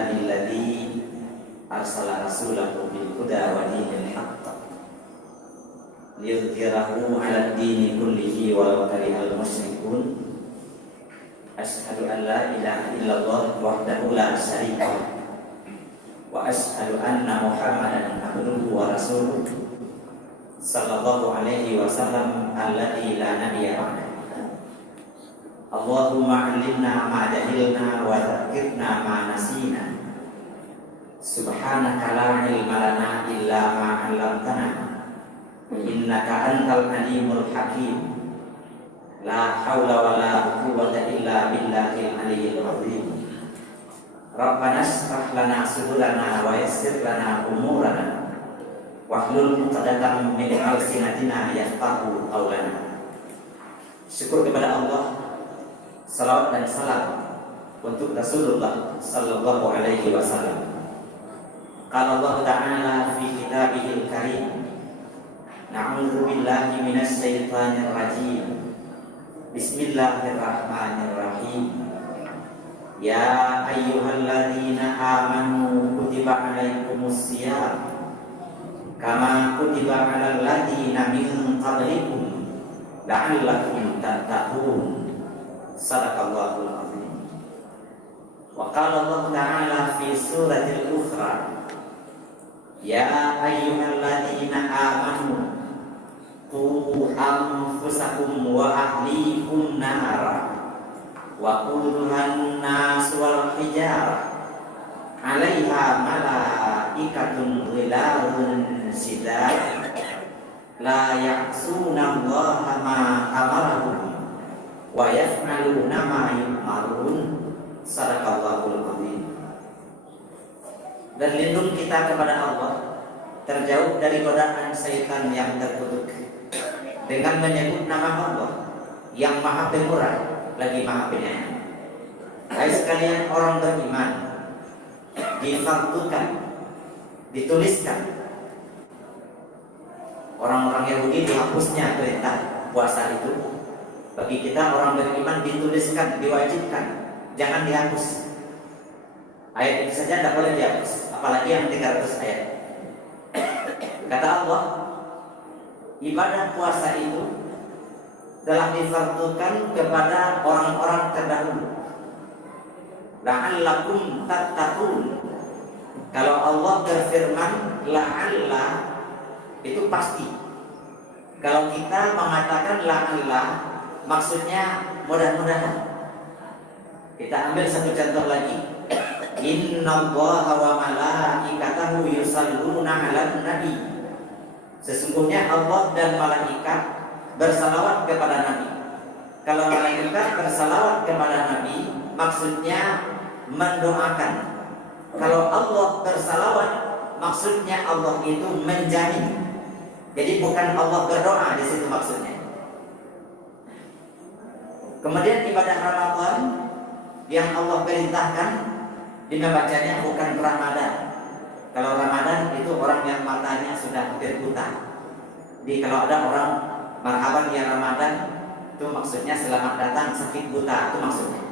Alhamdulillahilladzi arsala rasulahu bil huda wa dinil haqq liyudhhirahu 'alad dini kullihi walau karihal musyrikun. Asyhadu an la ilaha illallah wahdahu la syarika lahu wa asyhadu anna Muhammadan abduhu wa rasuluh sallallahu alaihi wasallam alladzi la nabiyya ba'dahu. Allahumma 'allimna ma jahilna wa dzakkirna ma nasina. Subhanaka la ilma lana illa ma 'allamtana. Innaka antal alimul hakim. La haula wa la quwwata illa billahil aliyyil azim. Rabbana shrah lana sudurana wa yassir lana umurana wahlul 'uqdatam min alsinatina yafqahu qawlana. Syukur kepada Allah, salawat dan salam untuk Rasulullah sallallahu alaihi wasallam. Qala Allah Ta'ala fi kitabihil karim, na'udzu billahi minasy syaithanir rajim. Bismillahirrahmanirrahim. Ya ayyuhalladzina amanu kutiba alaikumus shiyam kama kutiba alal ladzina min qablikum la'allakum tattaqun. Sadaqallahul azim. Wa qala Allah Ta'ala fi suratil ukhra, ya ayyuhalladzina amanu qu anfusakum wa ahlikum nara wa quduhan nas wal hijarah 'alaiha malaikatun ghiladun shidad la ya'suna Allaha ma amarahum wa yaf'aluna ma yu'marun. Sadaqallahul azim. Dan lindung kita kepada Allah, terjauh dari godaan syaitan yang terkutuk, dengan menyebut nama Allah yang Maha Pemurah lagi Maha Penyayang. Hai sekalian orang beriman, difardukan, dituliskan. Orang-orang Yahudi dihapusnya perintah puasa itu. Bagi kita orang beriman dituliskan, diwajibkan, jangan dihapus. Ayat ini saja tidak boleh dihapus, apalagi yang 300 ayat. Kata Allah, ibadah puasa itu telah difardukan kepada orang-orang terdahulu. La'allakum tattaqun. Kalau Allah berfirman la'alla, itu pasti. Kalau kita mengatakan la'alla, maksudnya mudah-mudahan. Kita ambil satu contoh lagi. Innallaha wa malaikatahu yusalluna 'alan nabi. Sesungguhnya Allah dan malaikat bersalawat kepada Nabi. Kalau malaikat bersalawat kepada Nabi, maksudnya mendoakan. Kalau Allah bersalawat, maksudnya Allah itu menjamin. Jadi bukan Allah berdoa di situ maksudnya. Kemudian ibadah Ramadan yang Allah perintahkan membacanya bukan Ramadan. Kalau Ramadan itu orang yang matanya sudah hampir buta. Jadi kalau ada orang marhaban ya Ramadan, itu maksudnya selamat datang sakit buta, itu maksudnya.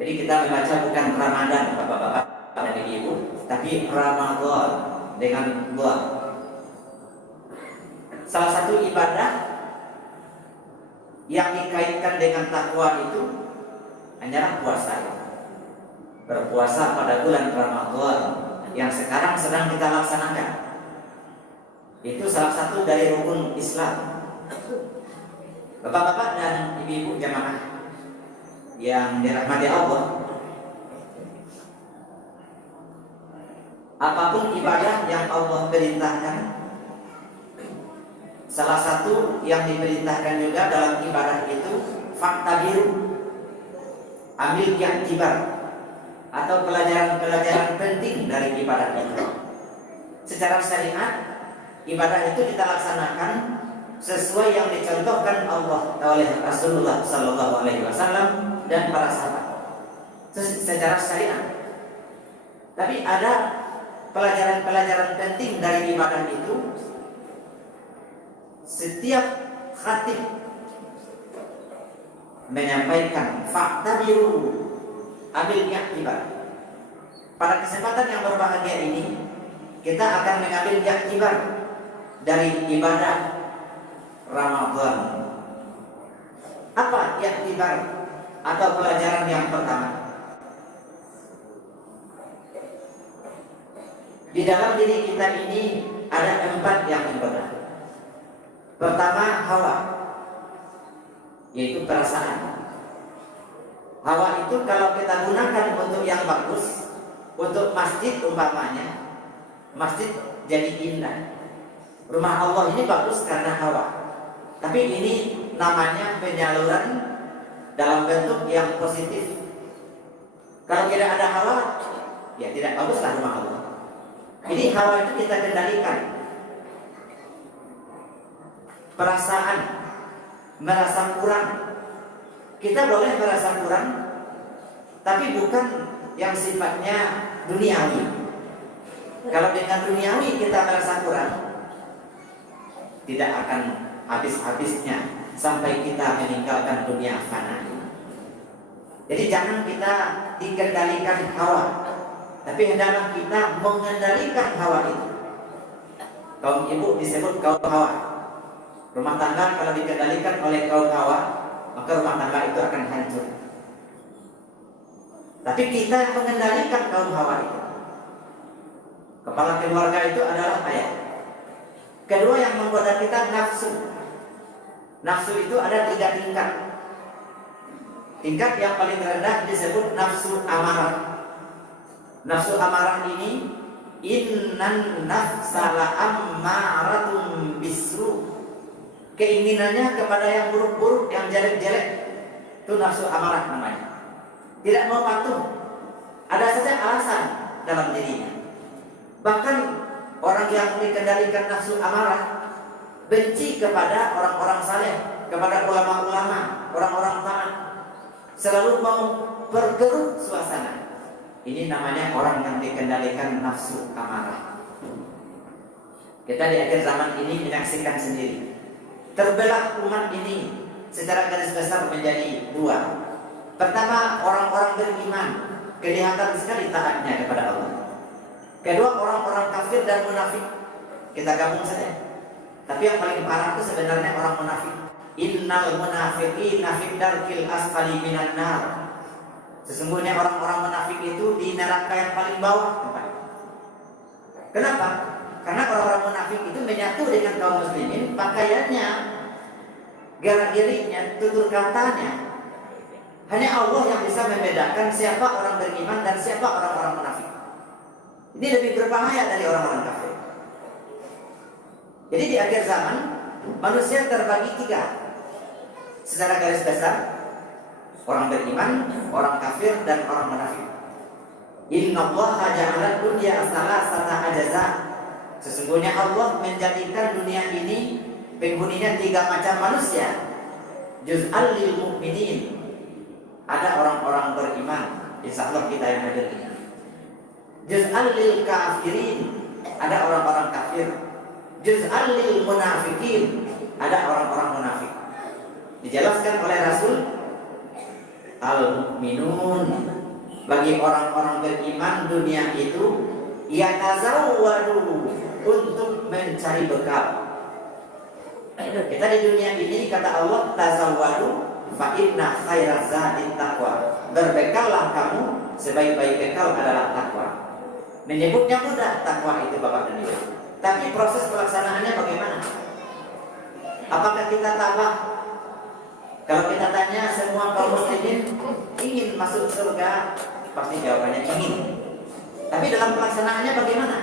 Jadi kita membaca bukan Ramadan bapak-bapak dan ibu, tapi Ramadan dengan dua. Salah satu ibadah yang dikaitkan dengan takwa itu hanyalah puasa. Berpuasa pada bulan Ramadan yang sekarang sedang kita laksanakan. Itu salah satu dari rukun Islam. Bapak-bapak dan ibu-ibu jamaah yang dirahmati Allah, apapun ibadah yang Allah perintahkan, salah satu yang diperintahkan juga dalam ibadah itu fakta biru, ambil i'tibar atau pelajaran-pelajaran penting dari ibadah itu. Secara syariat, ibadah itu kita laksanakan sesuai yang dicontohkan Allah oleh Rasulullah Sallallahu Alaihi Wasallam dan para sahabat. Secara syariat. Tapi ada pelajaran-pelajaran penting dari ibadah itu. Setiap khatib menyampaikan fakta biru, ambil i'tibar. Pada kesempatan yang berbahagia ini, kita akan mengambil iktibar dari ibadah Ramadan. Apa iktibar atau pelajaran yang pertama? Di dalam diri kita ini ada 4 yang berbeda. Pertama, hawa, yaitu perasaan. Hawa itu kalau kita gunakan untuk yang bagus, untuk masjid umpamanya, masjid jadi indah. Rumah Allah ini bagus karena hawa. Tapi ini namanya penyaluran dalam bentuk yang positif. Kalau tidak ada hawa, ya tidak baguslah rumah Allah. Jadi hawa itu kita kendalikan. Perasaan, merasa kurang. Kita boleh merasa kurang, tapi bukan yang sifatnya duniawi. Kalau dengan duniawi kita merasa kurang, tidak akan habis-habisnya sampai kita meninggalkan dunia fana. Jadi jangan kita dikendalikan hawa, tapi hendaklah kita mengendalikan hawa itu. Kaum ibu disebut kaum hawa. Rumah tangga kalau dikendalikan oleh kaum hawa, maka rumah tangga itu akan hancur. Tapi kita yang mengendalikan kaum hawa itu. Kepala keluarga itu adalah ayah. Kedua yang menggoda kita nafsu. Nafsu itu ada 3 tingkat. Tingkat yang paling rendah disebut nafsu amarah. Nafsu amarah ini innan nafsala ammaratun bisu. Keinginannya kepada yang buruk-buruk, yang jelek-jelek, itu nafsu amarah namanya. Tidak mau patuh, ada saja alasan dalam dirinya. Bahkan orang yang dikendalikan nafsu amarah benci kepada orang-orang saleh, kepada ulama-ulama, orang-orang taat, selalu mau bergeruk suasana. Ini namanya orang yang dikendalikan nafsu amarah. Kita di akhir zaman ini menyaksikan sendiri. Terbelah umat ini secara garis besar menjadi 2. Pertama, orang-orang beriman, kelihatan sekali taatnya kepada Allah. Kedua, orang-orang kafir dan munafik. Kita gabung saja. Tapi yang paling parah itu sebenarnya orang munafik. Innal munafiqina fi darkil asfali minan nar. Sesungguhnya orang-orang munafik itu di neraka yang paling bawah tempatnya. Kenapa? Karena orang-orang munafik itu menyatu dengan kaum muslimin, pakaiannya, gerak-geriknya, tutur katanya. Hanya Allah yang bisa membedakan siapa orang beriman dan siapa orang-orang munafik. Ini lebih berbahaya dari orang-orang kafir. Jadi di akhir zaman manusia terbagi 3 secara garis besar: orang beriman, orang kafir, dan orang munafik. Innallaha ja'ala dunya salasata ajza. Sesungguhnya Allah menjadikan dunia ini penghuninya 3 macam manusia. Juz'al lil mu'minin. Ada orang-orang beriman, insyaallah kita yang hadir ini. Juz'al lil kafirin. Ada orang-orang kafir. Juz'al lil munafikin. Ada orang-orang munafik. Dijelaskan oleh Rasul, al-mu'minun, bagi orang-orang beriman dunia itu yatazawwadu, untuk mencari bekal. Kita di dunia ini kata Allah, tazawwadu fa inna khairaz zadi taqwa. Berbekallah kamu, sebaik-baik bekal adalah takwa. Menyebutnya mudah takwa itu Bapak dan Ibu. Tapi proses pelaksanaannya bagaimana? Apakah kita tambah? Kalau kita tanya semua kaum muslimin ingin masuk surga, pasti jawabannya ingin. Tapi dalam pelaksanaannya bagaimana?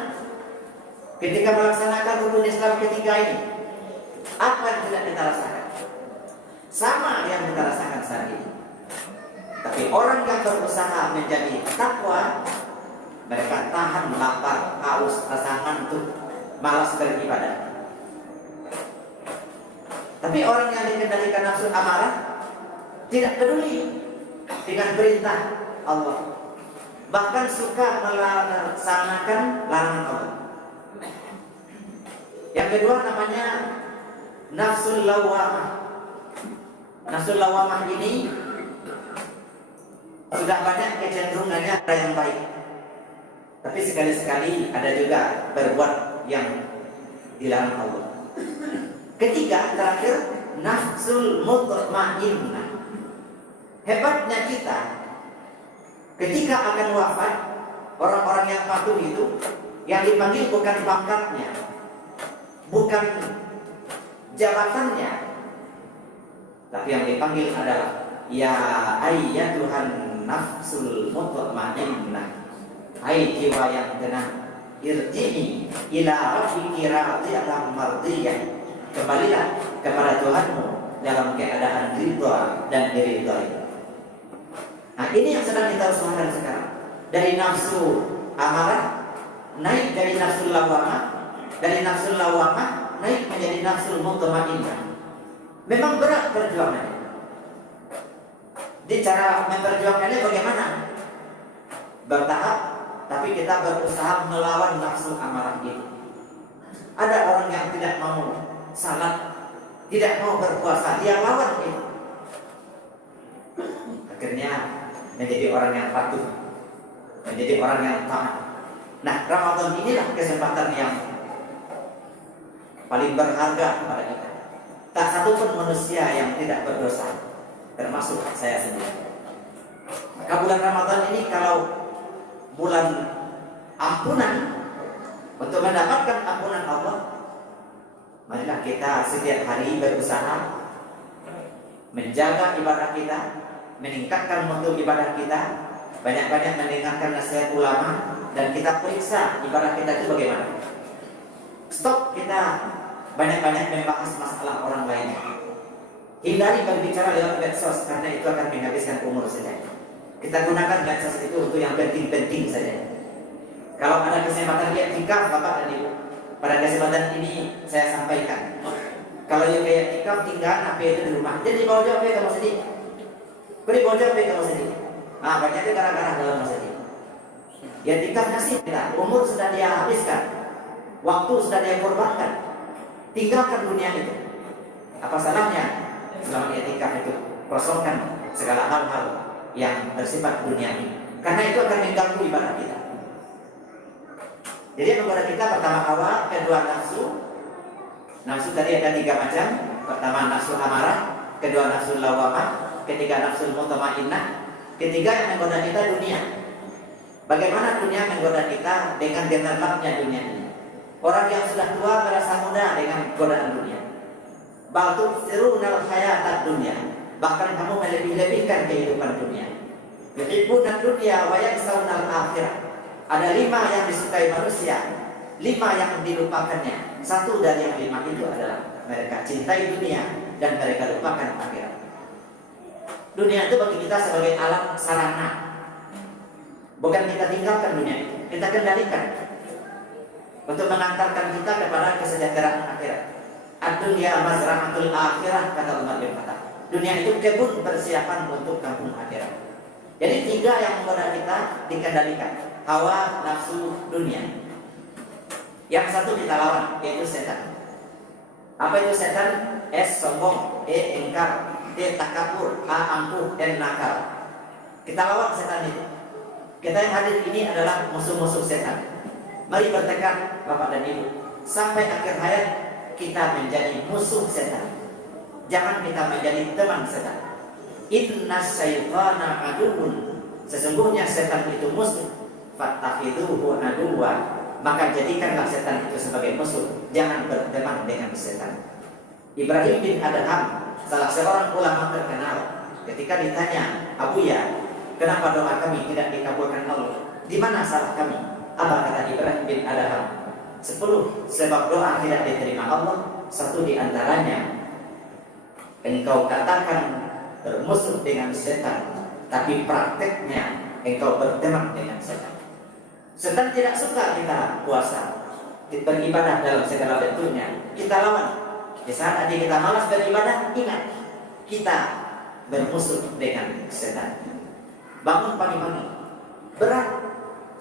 Ketika melaksanakan rukun Islam ketiga ini, apa yang tidak kita rasakan? Sama yang kita rasakan saat ini. Tapi orang yang berusaha menjadi takwa, mereka tahan lapar, haus, rasa ngantuk, malas beribadah. Tapi orang yang dikendalikan nafsu amarah tidak peduli dengan perintah Allah, bahkan suka melaksanakan larangan Allah. Yang kedua namanya nafsul lawamah. Nafsul lawamah ini sudah banyak kecenderungannya ada yang baik. Tapi sekali-sekali ada juga berbuat yang dilarang Allah. Ketiga, terakhir, nafsul mutmainnah. Hebatnya kita ketika akan wafat, orang-orang yang patuh itu yang dipanggil bukan pangkatnya, bukan jabatannya, tapi yang dipanggil adalah ya ayyatuhan nafsul mutmainnah, hai jiwa yang tenang, irji'i ila rabbiki radiyatan mardiyah, kembalilah kepada Tuhanmu dalam keadaan ridha dan diridhai. Nah, ini yang sedang kita usahakan sekarang. Dari nafsu amarah naik dari nafsu lawamah, dari nafsu lawamah naik menjadi nafsu mutmainnah. Memang berat perjuangannya. Di cara memperjuangkannya bagaimana? Bertahap, tapi kita berusaha melawan nafsu amarah itu. Ada orang yang tidak mau salat, tidak mau berpuasa, dia lawan itu. Akhirnya menjadi orang yang patuh, menjadi orang yang taat. Nah, Ramadan inilah kesempatan yang paling berharga pada kita. Tak satu pun manusia yang tidak berdosa, termasuk saya sendiri. Maka bulan Ramadan ini kalau bulan ampunan, untuk mendapatkan ampunan Allah, marilah kita setiap hari berusaha menjaga ibadah kita, meningkatkan mutu ibadah kita, banyak-banyak mendengarkan nasihat ulama, dan kita periksa ibadah kita itu bagaimana. Stop kita banyak-banyak membahas masalah orang lain. Hindari berbicara lewat medsos, karena itu akan menghabiskan umur saja. Kita gunakan medsos itu untuk yang penting-penting saja. Kalau ada kesempatan iktikaf, Bapak dan Ibu, pada kesempatan ini saya sampaikan, kalau yang kayak iktikaf tinggal apa itu di rumah, jadi bawa jawab kamu sedih. Beri bawa jawab kamu sedih. Nah, banyak itu gara-gara dalam masjid. Ya iktikaf nasib kita, umur sudah dia habiskan, waktu sudah dia korbankan, tinggalkan dunia itu. Apa salahnya selama iktikaf itu kosongkan segala hal-hal yang bersifat dunia ini, karena itu akan mengganggu ibadah kita. Jadi kepada kita pertama awal, kedua nafsu. Nafsu tadi ada 3 macam. Pertama nafsu amarah, kedua nafsu lawamah, ketiga nafsu mutmainnah, ketiga yang menggoda kita dunia. Bagaimana dunia menggoda kita dengan gemerlapnya dunia ini? Orang yang sudah tua merasa muda dengan godaan dunia. Bal tu'thirunal hayatad dunya, bahkan kamu melebih-lebihkan kehidupan dunia. Yuhibbunad dunya wa yansawunal akhirah. Ada 5 yang disukai manusia, 5 yang dilupakannya. Satu dari yang 5 itu adalah mereka cintai dunia dan mereka lupakan akhirat. Dunia itu bagi kita sebagai alat sarana, bukan kita tinggalkan dunia itu, kita kendalikan untuk mengantarkan kita kepada kesejahteraan akhirat. Ad-dunya mazra'atul akhirah, kata Umar bin Khattab. Dunia itu kebun persiapan untuk kampung akhirat. Jadi 3 yang menggoda kita dikendalikan. Hawa, nafsu, dunia. Yang satu kita lawan, yaitu setan. Apa itu setan? S sombong, E engkar, T takabur, A ampuh, N nakal. Kita lawan setan itu. Kita yang hadir ini adalah musuh-musuh setan. Mari bertekad, Bapak dan Ibu, sampai akhir hayat kita menjadi musuh setan. Jangan kita menjadi teman setan. Inna syaitana aduun, sesungguhnya setan itu musuh. Fattakhidhuhu aduwwa, maka jadikanlah setan itu sebagai musuh. Jangan berteman dengan setan. Ibrahim bin Adham, salah seorang ulama terkenal, ketika ditanya, Abuya, kenapa doa kami tidak dikabulkan Allah? Di mana salah kami? Apa kata Ibrahim bin Adham? 10 sebab doa tidak diterima Allah. 1 di antaranya, engkau katakan bermusuh dengan setan, tapi prakteknya engkau berteman dengan setan. Setan tidak suka kita puasa, beribadah dalam segala bentuknya, kita lawan. Di saat nanti kita malas beribadah, ingat kita bermusuh dengan setan. Bangun pagi-pagi, berat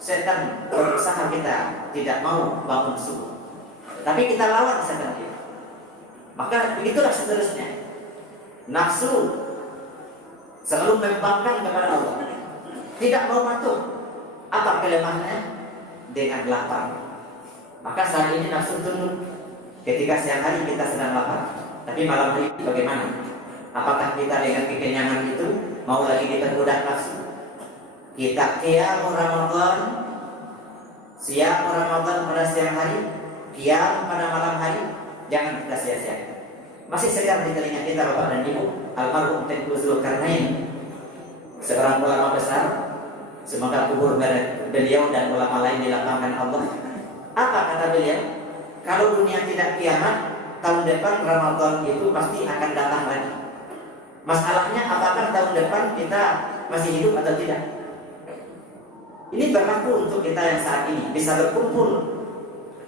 setan berusaha kita tidak mau bangun subuh, tapi kita lawan setan itu. Maka begitulah seterusnya. Nafsu selalu membangkang kepada Allah, tidak mau patuh. Apa kelemahannya? dengan lapar. Maka saat ini nafsu tunduk. Ketika siang hari kita sedang lapar, tapi malam hari bagaimana? Apakah kita dengan kekenyangan itu mau lagi diperbudak nafsu? Kita qiyam Ramadan, siang Ramadan pada siang hari, qiyam pada malam hari, jangan kita sia-siakan. Masih segar di telinga kita Bapak dan Ibu, almarhum Tengku Zulkarnain, seorang ulama besar, semoga kubur beliau dan ulama lain dilapangkan Allah. Apa kata beliau? Kalau dunia tidak kiamat, tahun depan Ramadan itu pasti akan datang lagi. Masalahnya apakah tahun depan kita masih hidup atau tidak? Ini berlaku untuk kita yang saat ini bisa berkumpul,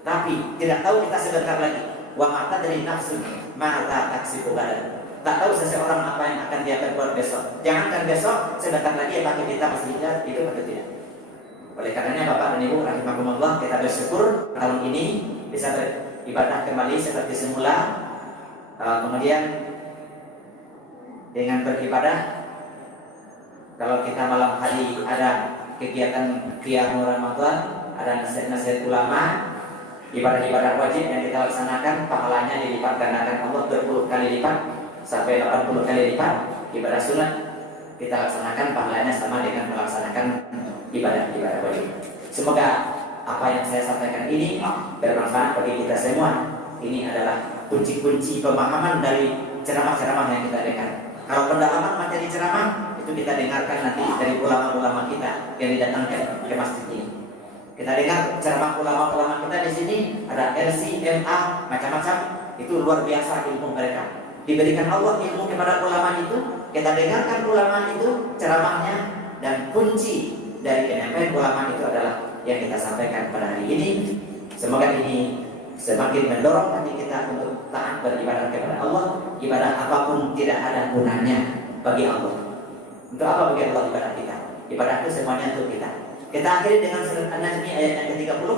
tapi tidak tahu kita sebentar lagi. Wa mata dari nafsu, mata taksi badan. Tak tahu seseorang apa yang akan dia perbuat besok. Jangankan besok, sebentar lagi apakah kita masih hidup atau tidak. Oleh karenanya Bapak dan Ibu rahimakumullah, kita bersyukur tahun ini bisa beribadah kembali seperti semula. Kemudian dengan beribadah, kalau kita malam hari ada kegiatan qiyam Ramadan, ada nasihat-nasihat ulama, ibadah-ibadah wajib yang kita laksanakan, pahalanya dilipat gandakan Allah berpuluh kali lipat sampai 80 kali lipat. Ibadah sunat kita laksanakan, pahalanya sama dengan melaksanakan ibadah-ibadah wajib. Semoga apa yang saya sampaikan ini bermanfaat bagi kita semua. Ini adalah kunci-kunci pemahaman dari ceramah-ceramah yang kita dengar. Kalau pendalaman materi ceramah itu kita dengarkan nanti dari ulama-ulama kita yang didatangkan ke masjid ini. Kita dengar ceramah ulama-ulama kita di sini, ada LC, MA, macam-macam. Itu luar biasa ilmu mereka. Diberikan Allah ilmu kepada ulama itu, kita dengarkan ulama itu ceramahnya, dan kunci dari penyampaian ulama itu adalah yang kita sampaikan pada hari ini. Semoga ini semakin mendorong hati kita untuk taat beribadah kepada Allah. Ibadah apapun tidak ada gunanya bagi Allah. Untuk apa bagi Allah ibadah kita? Ibadah itu semuanya untuk kita. Kita akhiri dengan surat An-Najm ayat yang ke-30.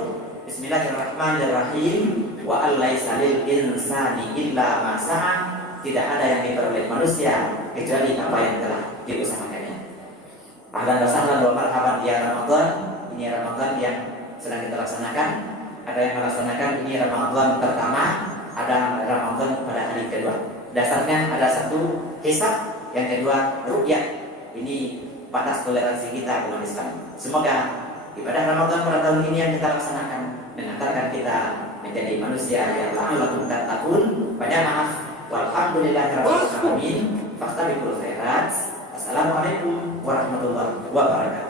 Bismillahirrahmanirrahim. Wa allaisa lil insani illa ma sa'a. Tidak ada yang diperoleh manusia kecuali apa yang telah diusahakannya. Ahlan wa sahlan wa marhaban ya Ramadan. Ini Ramadan yang sedang kita laksanakan. Ada yang melaksanakan ini Ramadan pertama, ada Ramadan pada hari kedua. Dasarnya ada satu hisab, yang kedua ru'yah. Ini batas toleransi kita dalam Islam. Semoga ibadah Ramadan pada tahun ini yang kita laksanakan mengantarkan kita menjadi manusia yang la'allakum tattaqun. Banyak maaf. Walhamdulillahirabbil alamin. Fastabiqul khairat. Assalamualaikum warahmatullahi wabarakatuh.